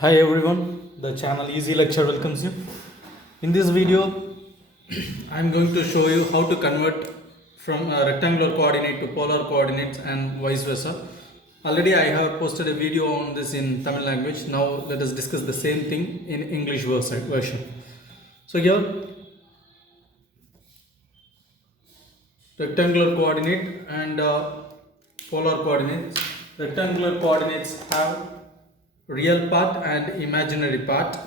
Hi everyone, the channel Easy Lecture welcomes you. In this video, I am going to show you how to convert from a rectangular coordinate to polar coordinates and vice versa. Already I have posted a video on this in Tamil language. Now let us discuss the same thing in English version. So here, rectangular coordinate and polar coordinates. Rectangular coordinates have real part and imaginary part.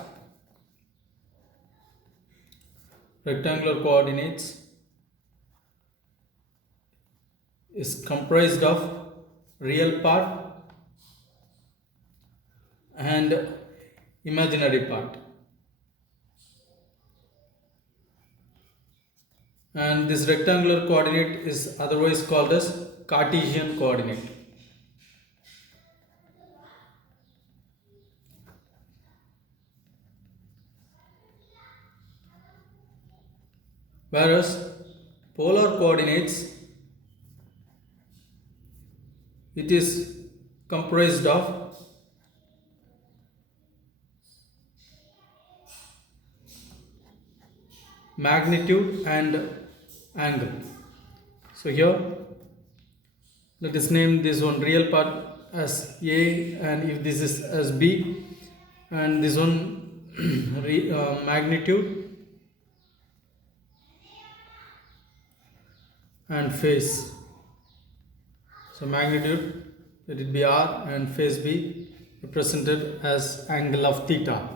Rectangular coordinates is comprised of real part and imaginary part, and this rectangular coordinate is otherwise called as Cartesian coordinate. Whereas polar coordinates, it is comprised of magnitude and angle. So here let us name this one real part as A, and if this is as B, and this one magnitude and phase. So magnitude, let it be R, and phase B represented as angle of theta.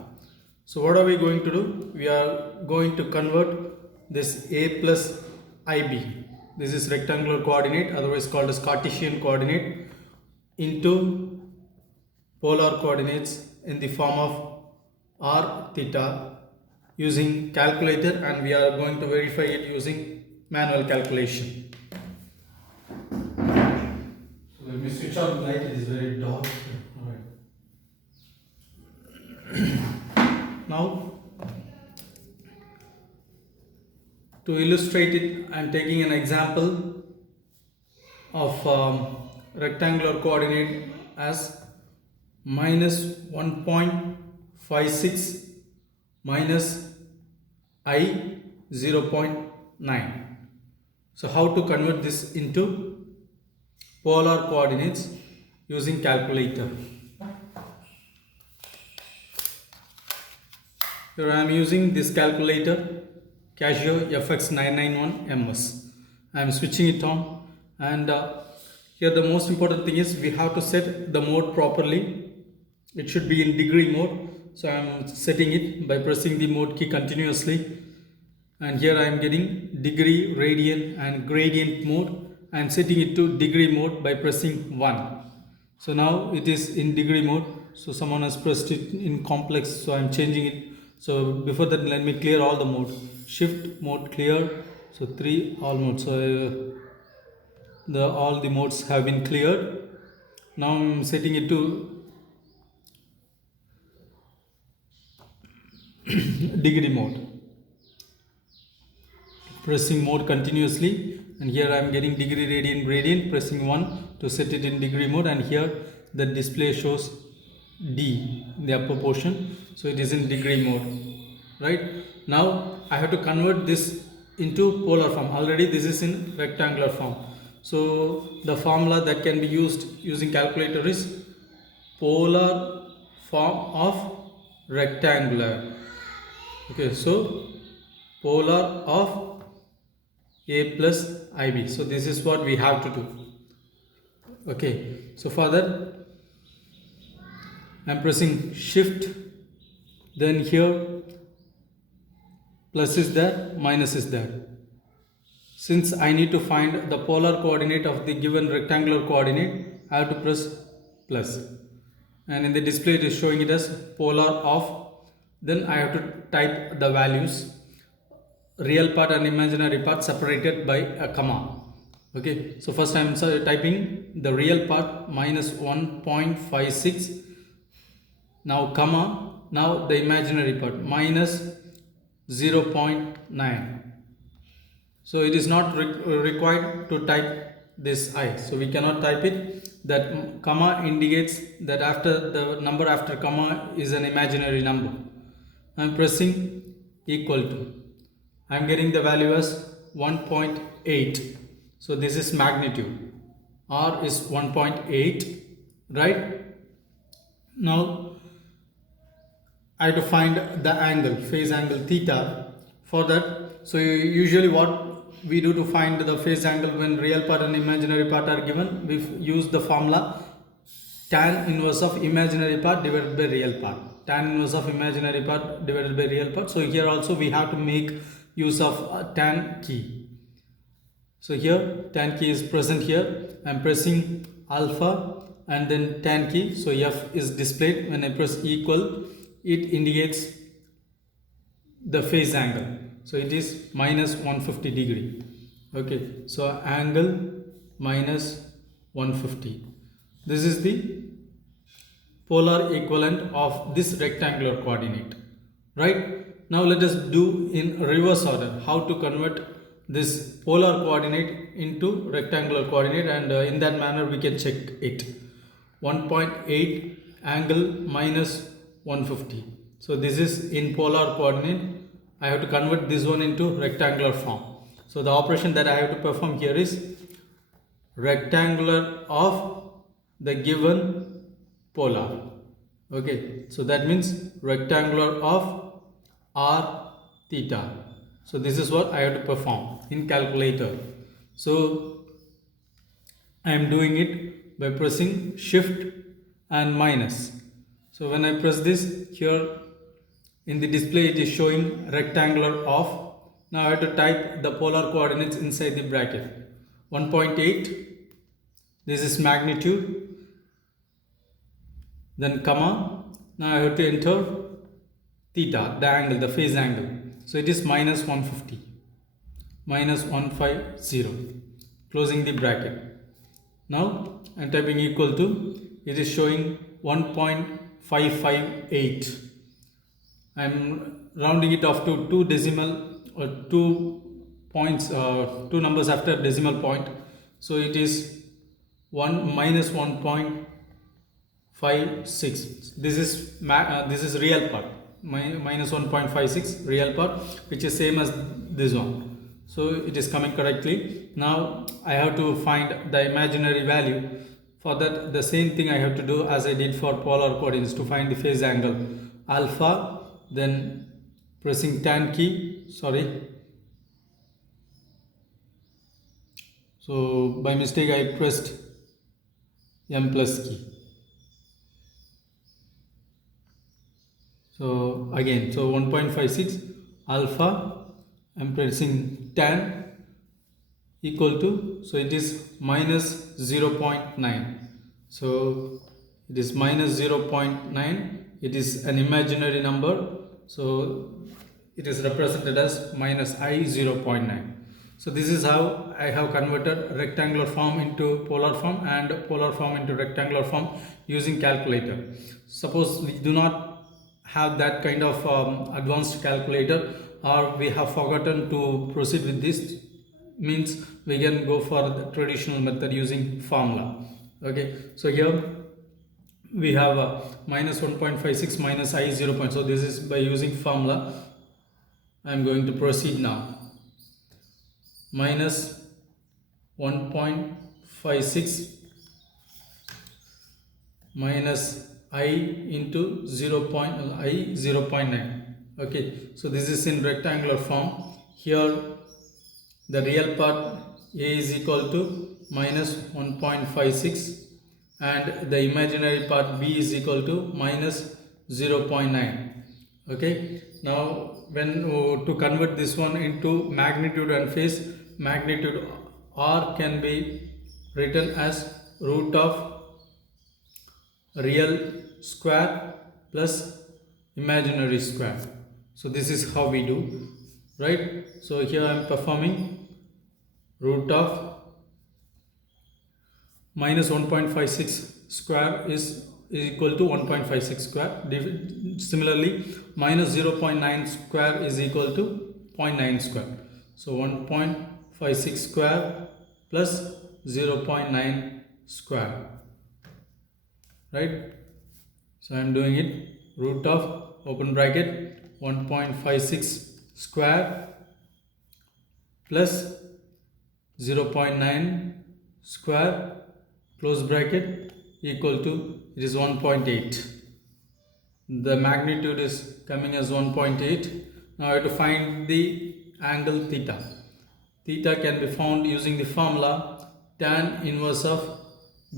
So what are we going to do? We are going to convert this A plus IB, this is rectangular coordinate otherwise called as Cartesian coordinate, into polar coordinates in the form of R theta using calculator, and we are going to verify it using manual calculation. So let me switch on the light, it is very dark. Now, to illustrate it, I am taking an example of rectangular coordinate as minus 1.56 minus I 0.9. So how to convert this into polar coordinates using calculator? Here I am using this calculator Casio FX991MS. I am switching it on, and here the most important thing is we have to set the mode properly. It should be in degree mode. So I am setting it by pressing the mode key continuously, and here I am getting degree, radian and gradient mode. I am setting it to degree mode by pressing 1. So now it is in degree mode. So someone has pressed it in complex, so I am changing it. So before that, let me clear all the mode. Shift mode clear. So 3 all modes. So all the modes have been cleared. Now I am setting it to degree mode. Pressing mode continuously, and here I am getting degree, radian, gradient. Pressing 1 to set it in degree mode, and here the display shows D in the upper portion. So it is in degree mode. Right now I have to convert this into polar form. Already this is in rectangular form. So the formula that can be used using calculator is polar form of rectangular. Okay, so polar of A plus IB. So this is what we have to do. Okay, so for that I am pressing shift, then here plus is there, minus is there. Since I need to find the polar coordinate of the given rectangular coordinate, I have to press plus, and in the display it is showing it as polar of. Then I have to type the values, real part and imaginary part separated by a comma. Okay, so first I am typing the real part minus 1.56, now comma, now the imaginary part minus 0.9. So it is not required to type this I, so we cannot type it. that comma indicates that after the number after comma is an imaginary number. I am pressing equal to. I am getting the value as 1.8. So this is magnitude. R is 1.8, right? Now I have to find the angle, phase angle theta. For that, so usually what we do to find the phase angle when real part and imaginary part are given, we use the formula tan inverse of imaginary part divided by real part. Tan inverse of imaginary part divided by real part. So here also we have to make use of tan key. So here tan key is present here. I am pressing alpha and then tan key. So F is displayed. When I press equal, it indicates the phase angle. So it is minus 150 degree. Okay, so angle minus 150. This is the polar equivalent of this rectangular coordinate, right? Now let us do in reverse order how to convert this polar coordinate into rectangular coordinate, and in that manner we can check it. 1.8 angle minus 150. So this is in polar coordinate. I have to convert this one into rectangular form. So the operation that I have to perform here is rectangular of the given polar. Okay, so that means rectangular of r theta. So this is what I have to perform in calculator. So I am doing it by pressing shift and minus. So when I press this, here in the display it is showing rectangular of. Now I have to type the polar coordinates inside the bracket. 1.8, this is magnitude, then comma. Now I have to enter theta, the angle, the phase angle. So it is minus 150, minus 150, closing the bracket. Now I am typing equal to, it is showing 1.558. I am rounding it off to two decimal or 2 points, 2 numbers after decimal point. So it is 1 minus 1.56. This is real part, minus 1.56 real part, which is same as this one. So it is coming correctly. Now I have to find the imaginary value. For that, the same thing I have to do as I did for polar coordinates to find the phase angle. Alpha, then pressing tan key, so by mistake I pressed M plus key. So again, so 1.56 alpha, I am pressing tan equal to, so it is minus 0.9. So it is minus 0.9. It is an imaginary number, so it is represented as minus I 0.9. So this is how I have converted rectangular form into polar form and polar form into rectangular form using calculator. Suppose we do not have that kind of advanced calculator, or we have forgotten to proceed with this, means we can go for the traditional method using formula. Okay, so here we have minus 1.56 minus I 0. So this is by using formula. I am going to proceed now. Minus 1.56 minus I into 0.9. Okay, so this is in rectangular form. Here the real part A is equal to minus 1.56 and the imaginary part B is equal to minus 0.9. Okay, now when to convert this one into magnitude and phase, magnitude R can be written as root of real square plus imaginary square. So this is how we do, right? So here I am performing root of minus 1.56 square is equal to 1.56 square. Similarly, minus 0.9 square is equal to 0.9 square. So 1.56 square plus 0.9 square. right? So I am doing it. Root of open bracket 1.56 square plus 0.9 square close bracket equal to, it is 1.8. The magnitude is coming as 1.8. Now I have to find the angle theta. Theta can be found using the formula tan inverse of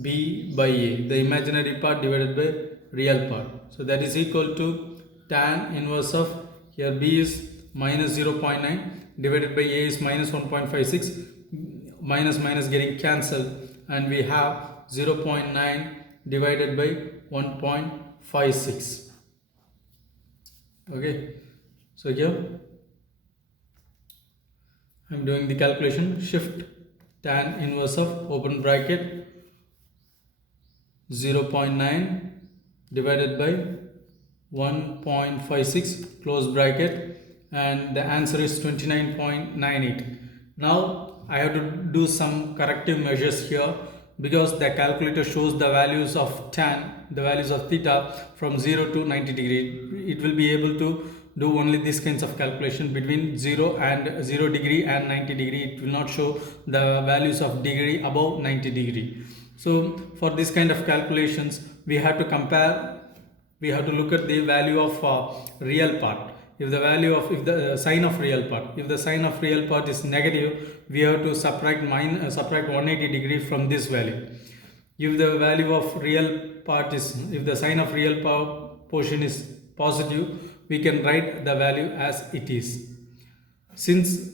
B by A, the imaginary part divided by real part. So that is equal to tan inverse of, here B is minus 0.9 divided by A is minus 1.56, minus minus getting cancelled, and we have 0.9 divided by 1.56. Okay, so here I am doing the calculation. Shift tan inverse of open bracket 0.9 divided by 1.56 close bracket, and the answer is 29.98. Now I have to do some corrective measures here, because the calculator shows the values of tan, the values of theta from 0 to 90 degree. It will be able to do only these kinds of calculation between 0 and 0 degree and 90 degree. It will not show the values of degree above 90 degree. So for this kind of calculations, we have to compare, we have to look at the value of real part. If the value of, if the sign of real part, if the sign of real part is negative, we have to subtract 180 degree from this value. If the value of real part is, if the sign of real portion is positive, we can write the value as it is. Since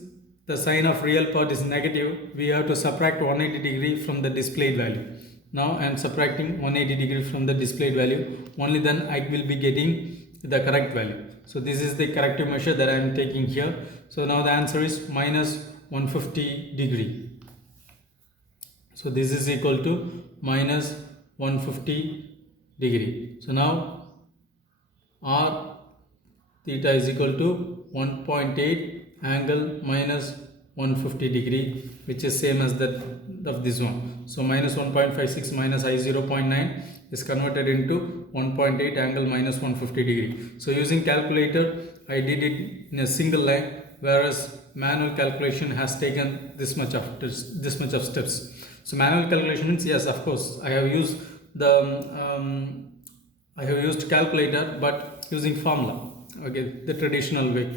the sign of real part is negative, we have to subtract 180 degree from the displayed value. Now I am subtracting 180 degree from the displayed value. Only then I will be getting the correct value. So this is the corrective measure that I am taking here. So now the answer is minus 150 degree. So this is equal to minus 150 degree. So now R theta is equal to 1.8 angle minus 150 degree, which is same as that of this one. So minus 1.56 minus I 0.9 is converted into 1.8 angle minus 150 degree. So using calculator, I did it in a single line, whereas manual calculation has taken this much of steps. So manual calculation means, yes, of course, I have used calculator, but using formula, okay, the traditional way.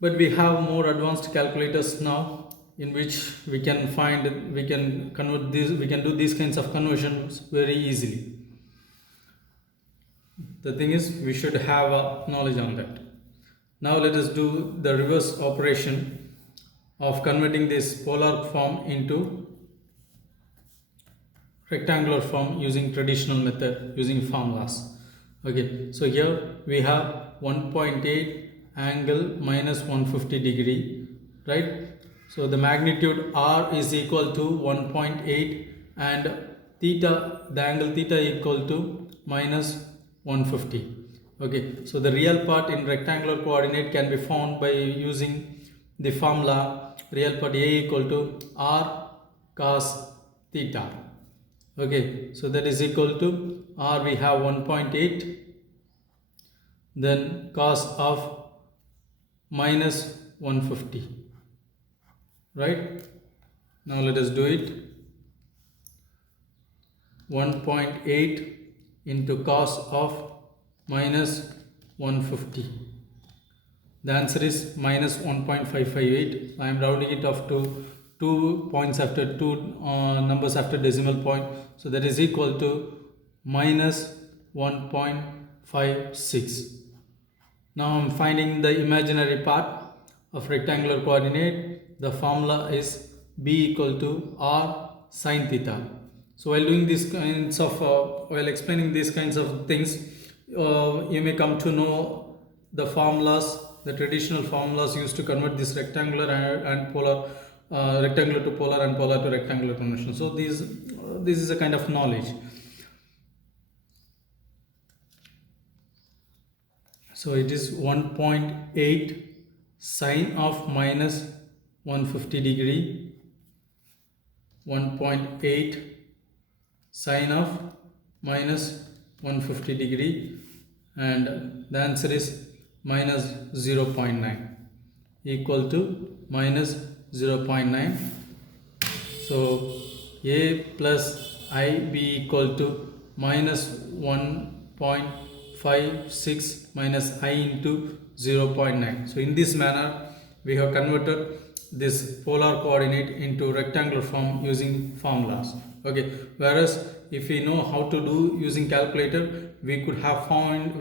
But we have more advanced calculators now, in which we can convert these, we can do these kinds of conversions very easily. The thing is, we should have knowledge on that. Now let us do the reverse operation of converting this polar form into rectangular form using traditional method, using formulas. Okay, so here we have 1.8 angle minus 150 degree, right? So the magnitude R is equal to 1.8 and theta, the angle theta equal to minus 150. Okay, so the real part in rectangular coordinate can be found by using the formula real part A equal to R cos theta. Okay, so that is equal to R, we have 1.8, then cos of minus 150, right? Now let us do it. 1.8 into cos of minus 150. The answer is minus 1.558. I am rounding it off to 2 points after 2 numbers after decimal point. So that is equal to minus 1.56. Now I am finding the imaginary part of rectangular coordinate. The formula is B equal to R sin theta. So while doing these kinds of, while explaining these kinds of things, you may come to know the formulas, the traditional formulas used to convert this rectangular and polar, rectangular to polar and polar to rectangular conversion. So this is a kind of knowledge. So it is 1.8 sine of minus 150 degree, 1.8 sine of minus 150 degree, and the answer is minus 0.9 equal to minus 0.9. So a plus ib equal to minus 1.56 minus I into 0.9. So in this manner we have converted this polar coordinate into rectangular form using formulas. Okay, whereas if we know how to do using calculator, we could have found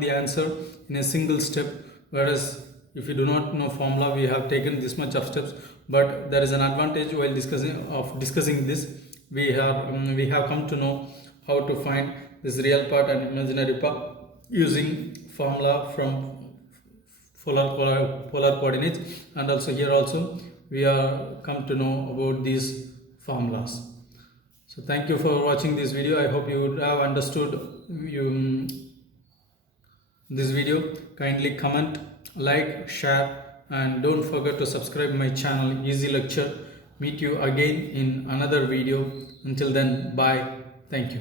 the answer in a single step, whereas if we do not know formula, we have taken this much of steps. But there is an advantage while discussing this. We have come to know how to find this real part and imaginary part using formula from polar coordinates, and also here also we are come to know about these formulas. So thank you for watching this video. I hope you would have understood this video. Kindly comment, like, share, and don't forget to subscribe my channel Easy Lecture. Meet you again in another video. Until then, bye. Thank you.